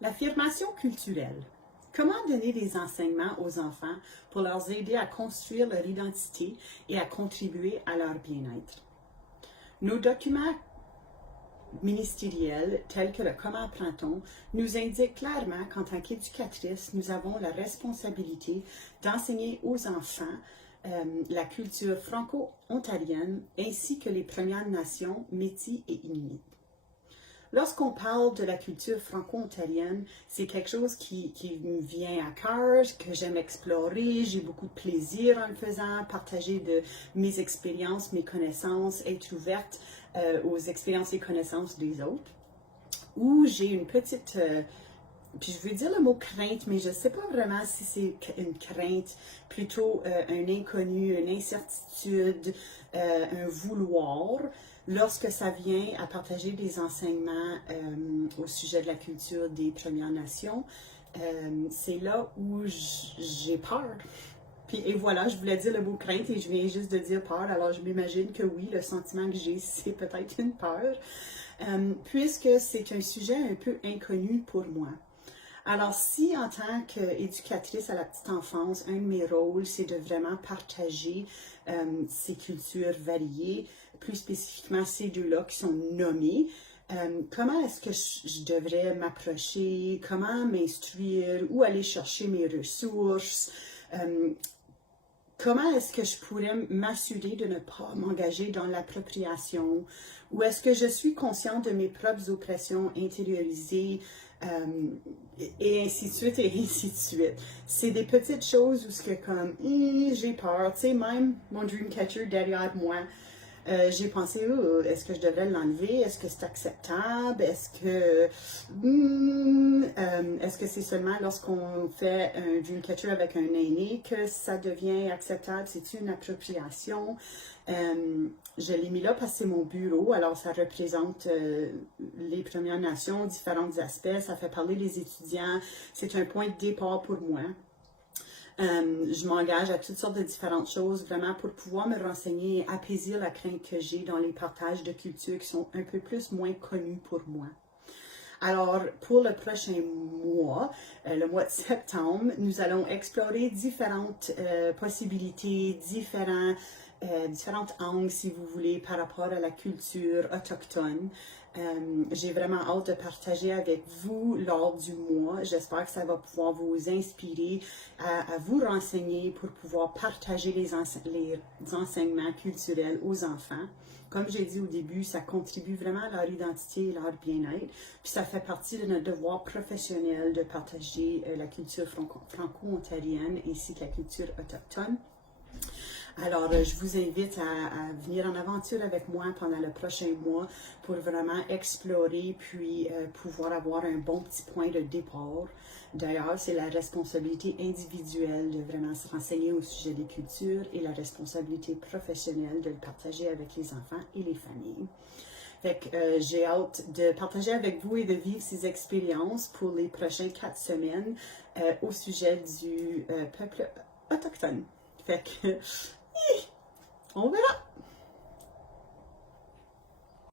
L'affirmation culturelle. Comment donner des enseignements aux enfants pour leur aider à construire leur identité et à contribuer à leur bien-être? Nos documents ministériels, tels que le Comment apprend-on, nous indiquent clairement qu'en tant qu'éducatrice, nous avons la responsabilité d'enseigner aux enfants la culture franco-ontarienne ainsi que les Premières Nations, Métis et Inuits. Lorsqu'on parle de la culture franco-ontarienne, c'est quelque chose qui me vient à cœur, que j'aime explorer, j'ai beaucoup de plaisir en le faisant, partager de mes expériences, mes connaissances, être ouverte aux expériences et connaissances des autres. Où j'ai une petite, puis je veux dire le mot crainte, mais je ne sais pas vraiment si c'est une crainte, plutôt un inconnu, une incertitude, un vouloir. Lorsque ça vient à partager des enseignements au sujet de la culture des Premières Nations, c'est là où j'ai peur. Puis, et voilà, je voulais dire le mot crainte et je viens juste de dire peur. Alors, je m'imagine que oui, le sentiment que j'ai, c'est peut-être une peur, puisque c'est un sujet un peu inconnu pour moi. Alors, si en tant qu'éducatrice à la petite enfance, un de mes rôles, c'est de vraiment partager ces cultures variées, plus spécifiquement ces deux-là qui sont nommées, comment est-ce que je devrais m'approcher, comment m'instruire, où aller chercher mes ressources, comment est-ce que je pourrais m'assurer de ne pas m'engager dans l'appropriation, ou est-ce que je suis consciente de mes propres oppressions intériorisées, et ainsi de suite, et ainsi de suite. C'est des petites choses où c'est comme, j'ai peur, tu sais, même mon Dreamcatcher derrière moi, j'ai pensé, est-ce que je devrais l'enlever? Est-ce que c'est acceptable? Est-ce que c'est seulement lorsqu'on fait un Dreamcatcher avec un aîné que ça devient acceptable? C'est une appropriation? Je l'ai mis là parce que c'est mon bureau, alors ça représente les Premières Nations, différents aspects, ça fait parler les étudiants, c'est un point de départ pour moi. Je m'engage à toutes sortes de différentes choses, vraiment pour pouvoir me renseigner et apaiser la crainte que j'ai dans les partages de cultures qui sont un peu plus moins connus pour moi. Alors, pour le prochain mois, le mois de septembre, nous allons explorer différentes possibilités, différentes angles, si vous voulez, par rapport à la culture autochtone. J'ai vraiment hâte de partager avec vous lors du mois. J'espère que ça va pouvoir vous inspirer à vous renseigner pour pouvoir partager les enseignements culturels aux enfants. Comme j'ai dit au début, ça contribue vraiment à leur identité et leur bien-être. Puis ça fait partie de notre devoir professionnel de partager la culture franco-ontarienne ainsi que la culture autochtone. Alors, je vous invite à venir en aventure avec moi pendant le prochain mois pour vraiment explorer puis pouvoir avoir un bon petit point de départ. D'ailleurs, c'est la responsabilité individuelle de vraiment se renseigner au sujet des cultures et la responsabilité professionnelle de le partager avec les enfants et les familles. Fait que j'ai hâte de partager avec vous et de vivre ces expériences pour les prochaines 4 semaines au sujet du peuple autochtone. Fait que, on verra!